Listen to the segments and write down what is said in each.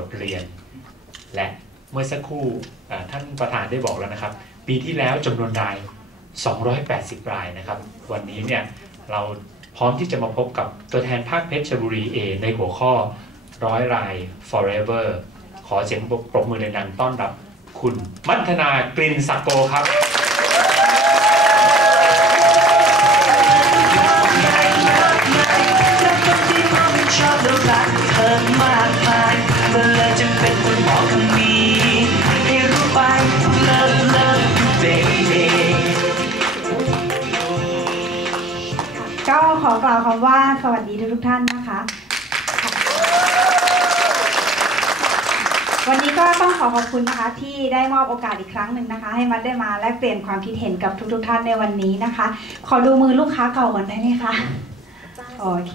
บทเรียน และเมื่อสักครู่ท่านประธานได้บอกแล้วนะครับ ปีที่แล้วจำนวนราย 280 รายนะครับ วันนี้เนี่ยเราพร้อมที่จะมาพบกับตัวแทนภาคเพชรบุรี A ในหัวข้อร้อยราย forever ขอเสียงปรบมือในดังต้อนรับ คุณมัทนากลิ่นสักโกครับ อกล่าวคำว่าสวัสดีทุกท่านนะคะ วันนี้ก็ต้องขอขอบคุณนะคะ ที่ได้มอบโอกาสอีกครั้งหนึ่งนะคะ ให้มัดได้มาแลกเปลี่ยนความคิดเห็นกับทุกๆทท่านในวันนี้นะคะ ขอดูมือลูกค้าเก่าก่อนได้ไหมคะโอเค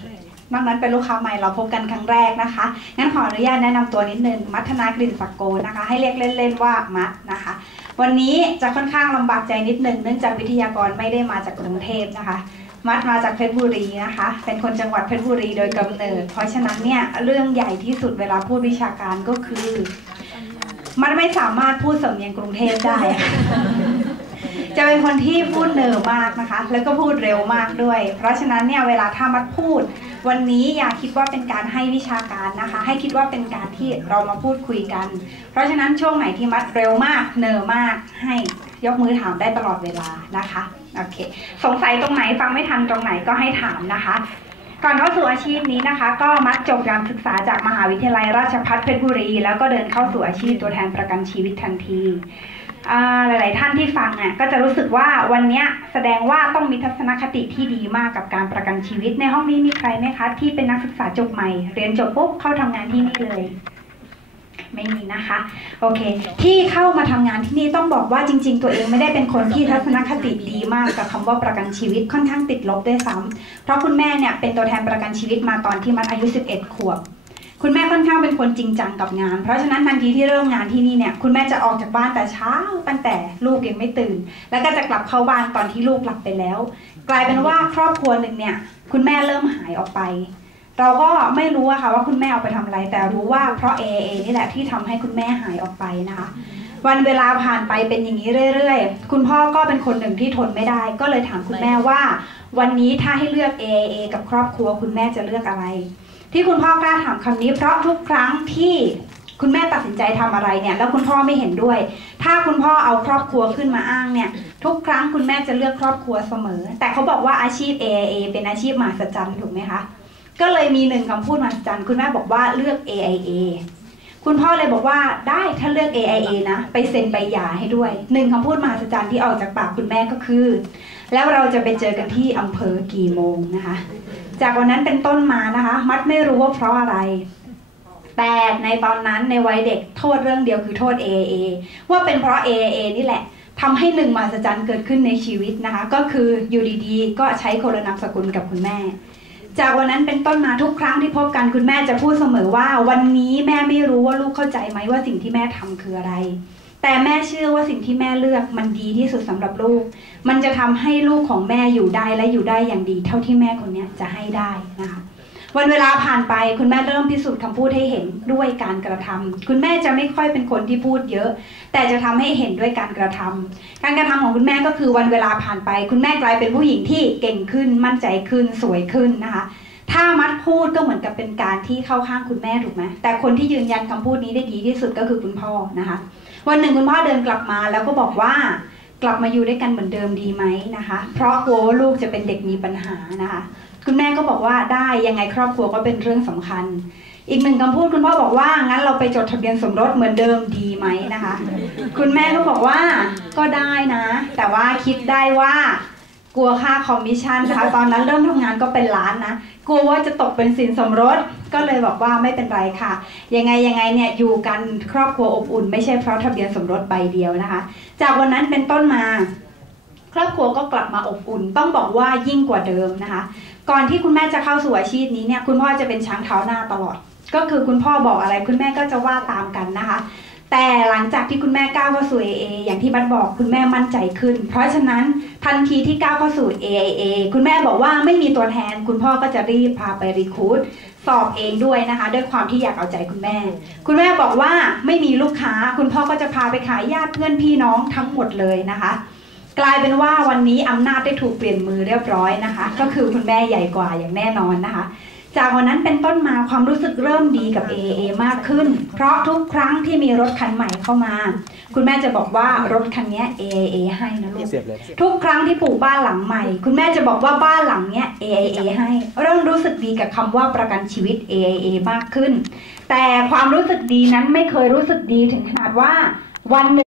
นอกนั้นเป็นลูกค้าใหม่เราพบกันครั้งแรกนะคะ งั้นขออนุญาตแนะนำตัวนิดนึง มัทนากลิ่นสักโกนะคะ ให้เรียกเล่นๆว่ามัดนะคะ วันนี้จะค่อนข้างลำบากใจนิดนึงเนื่องจากวิทยากรไม่ได้มาจากกรุงเทพนะคะ มัดมาจากเพชรบุรีนะคะ เป็นคนจังหวัดเพชรบุรีโดยกำเนิด เพราะฉะนั้นเนี่ยเรื่องใหญ่ที่สุดเวลาพูดวิชาการก็คือ มันไม่สามารถพูดสำเนียงกรุงเทพได้ จะเป็นคนที่พูดเนือมากนะคะ แล้วก็พูดเร็วมากด้วย เพราะฉะนั้นเนี่ยเวลาถ้ามัดพูด วันนี้อย่าคิดว่าเป็นการให้วิชาการนะคะ ให้คิดว่าเป็นการที่เรามาพูดคุยกัน เพราะฉะนั้นช่วงไหนที่มัดเร็วมากเนือมากให้ ยกมือถามได้ตลอดเวลานะคะโอเค สงสัยตรงไหนฟังไม่ทันตรงไหนก็ให้ถามนะคะ ก่อนเข้าสู่อาชีพนี้นะคะ ก็มัดจบการศึกษาจากมหาวิทยาลัยราชภัฏเพชรบุรี แล้วก็เดินเข้าสู่อาชีพตัวแทนประกันชีวิตทันทีหลาย ๆ ท่านที่ฟังเนี่ยก็จะรู้สึกว่าวันนี้แสดงว่าต้องมีทัศนคติที่ดีมากกับการประกันชีวิตในห้องนี้มีใครไหมคะ ที่เป็นนักศึกษาจบใหม่ เรียนจบปุ๊บเข้าทำงานที่นี่เลย ไม่มีนะคะโอเค ที่เข้ามาทำงานที่นี่ต้องบอกว่าจริง ๆ ตัวเองไม่ได้เป็นคนที่ทัศนคติดีมากกับคำว่าประกันชีวิตค่อนข้างติดลบด้วยซ้ำเพราะคุณแม่เนี่ยเป็นตัวแทนประกันชีวิตมาตอนที่มันอายุ 11 ขวบคุณแม่ค่อนข้างเป็นคนจริงจังกับงาน เพราะฉะนั้นทันทีที่เริ่มงานที่นี่เนี่ย คุณแม่จะออกจากบ้านแต่เช้าตั้งแต่ลูกยังไม่ตื่น แล้วก็จะกลับเข้าบ้านตอนที่ลูกหลับไปแล้ว กลายเป็นว่าครอบครัวหนึ่งเนี่ย คุณแม่เริ่มหายออกไป เราก็ไม่รู้อะค่ะว่าคุณแม่เอาไปทำอะไร แต่รู้ว่าเพราะ AA นี่แหละที่ทำให้คุณแม่หายออกไปนะคะ วันเวลาผ่านไปเป็นอย่างนี้เรื่อยๆ คุณพ่อก็เป็นคนหนึ่งที่ทนไม่ได้ ก็เลยถามคุณแม่ว่า วันนี้ถ้าให้เลือก AA กับครอบครัว คุณแม่จะเลือกอะไร ที่คุณพ่อกล้าถามคำนี้ เพราะทุกครั้งที่คุณแม่ตัดสินใจทำอะไรเนี่ยแล้วคุณพ่อไม่เห็นด้วย ถ้าคุณพ่อเอาครอบครัวขึ้นมาอ้างเนี่ย ทุกครั้งคุณแม่จะเลือกครอบครัวเสมอ แต่เขาบอกว่าอาชีพ AIA เป็นอาชีพมหัศจรรย์ถูกไหมคะ ก็เลยมีหนึ่งคำพูดมาจันคุณแม่บอกว่าเลือก AIA คุณพ่อเลยบอกว่าได้ถ้าเลือก AIA นะ ไปเซ็นใบหย่าให้ด้วยหนึ่งคำพูดมหัศจรรย์ที่ออกจากปากคุณแม่ก็คือ แล้วเราจะไปเจอกันที่อำเภอกี่โมงนะคะ จากวันนั้นเป็นต้นมานะคะ มัดไม่รู้ว่าเพราะอะไรแต่ในตอนนั้นในวัยเด็กโทษเรื่องเดียวคือโทษ AIA ว่าเป็นเพราะ AIA นี่แหละทำให้หนึ่งมหัศจรรย์เกิดขึ้นในชีวิตนะคะ ก็คืออยู่ดีๆ ก็ใช้โครนามสกุลกับคุณแม่ จากวันนั้นเป็นต้นมาทุกครั้งที่พบกันคุณแม่จะพูดเสมอว่า วันนี้แม่ไม่รู้ว่าลูกเข้าใจไหมว่าสิ่งที่แม่ทำคืออะไร แต่แม่เชื่อว่าสิ่งที่แม่เลือกมันดีที่สุดสำหรับลูก มันจะทำให้ลูกของแม่อยู่ได้และอยู่ได้อย่างดี เท่าที่แม่คนนี้จะให้ได้นะคะ วันเวลาผ่านไปคุณแม่เริ่มพิสูจน์คำพูดให้เห็นด้วยการกระทำคุณแม่จะไม่ค่อยเป็นคนที่พูดเยอะ แต่จะทำให้เห็นด้วยการกระทำการกระทำของคุณแม่ก็คือวันเวลาผ่านไป คุณแม่กลายเป็นผู้หญิงที่เก่งขึ้น มั่นใจขึ้นสวยขึ้นนะคะ ถ้ามัดพูดก็เหมือนกับเป็นการที่เข้าข้างคุณแม่ถูกไหมแต่คนที่ยืนยันคำพูดนี้ได้ดีที่สุดก็คือคุณพ่อนะคะ วันหนึ่งคุณพ่อเดินกลับมาแล้วก็บอกว่ากลับมาอยู่ด้วยกันเหมือนเดิมดีไหมนะคะ เพราะกลัวลูกจะเป็นเด็กมีปัญหานะคะ คุณแม่ก็บอกว่าได้ยังไงครอบครัวก็เป็นเรื่องสำคัญ อีกหนึ่งคำพูดคุณพ่อบอกว่างั้นเราไปจดทะเบียนสมรสเหมือนเดิมดีไหมนะคะ คุณแม่ก็บอกว่าก็ได้นะ แต่ว่าคิดได้ว่ากลัวค่าคอมมิชชั่นนะคะตอนนั้นเริ่มทำงานก็เป็นล้านนะกลัวว่าจะตกเป็นสินสมรสก็เลยบอกว่าไม่เป็นไรค่ะ ยังไงยังไงเนี่ยอยู่กันครอบครัวอบอุ่น ไม่ใช่เพราะทะเบียนสมรสใบเดียวนะคะ จากวันนั้นเป็นต้นมา ครอบครัวก็กลับมาอบอุ่น ต้องบอกว่ายิ่งกว่าเดิมนะคะ ก่อนที่คุณแม่จะเข้าสู่อาชีพนี้เนี่ยคุณพ่อจะเป็นช้างเท้าหน้าตลอด ก็คือคุณพ่อบอกอะไรคุณแม่ก็จะว่าตามกันนะคะ แต่หลังจากที่คุณแม่ก้าวเข้าสู่ AA อย่างที่บัตบอกคุณแม่มั่นใจขึ้น เพราะฉะนั้นทันทีที่ก้าวเข้าสู่ AIA คุณแม่บอกว่าไม่มีตัวแทน คุณพ่อก็จะรีบพาไปรีคูดสอบเองด้วยนะคะ ด้วยความที่อยากเอาใจคุณแม่ คุณแม่บอกว่าไม่มีลูกค้า คุณพ่อก็จะพาไปขายญาติเพื่อนพี่น้องทั้งหมดเลยนะคะ กลายเป็นว่าวันนี้อำนาจได้ถูกเปลี่ยนมือเรียบร้อยนะคะ ก็คือคุณแม่ใหญ่กว่าอย่างแน่นอนนะคะ จากวันนั้นเป็นต้นมาความรู้สึกเริ่มดีกับ AAA มากขึ้น เพราะทุกครั้งที่มีรถคันใหม่เข้ามา คุณแม่จะบอกว่ารถคันเนี้ย AAA ให้นะลูกเสียบเลยทุกครั้งที่ปลูกบ้านหลังใหม่ คุณแม่จะบอกว่าบ้านหลังเนี้ย AIA ให้ เริ่มรู้สึกดีกับคำว่าประกันชีวิต AIA มากขึ้น แต่ความรู้สึกดีนั้นไม่เคยรู้สึกดีถึงขนาดว่าวันหนึ่ง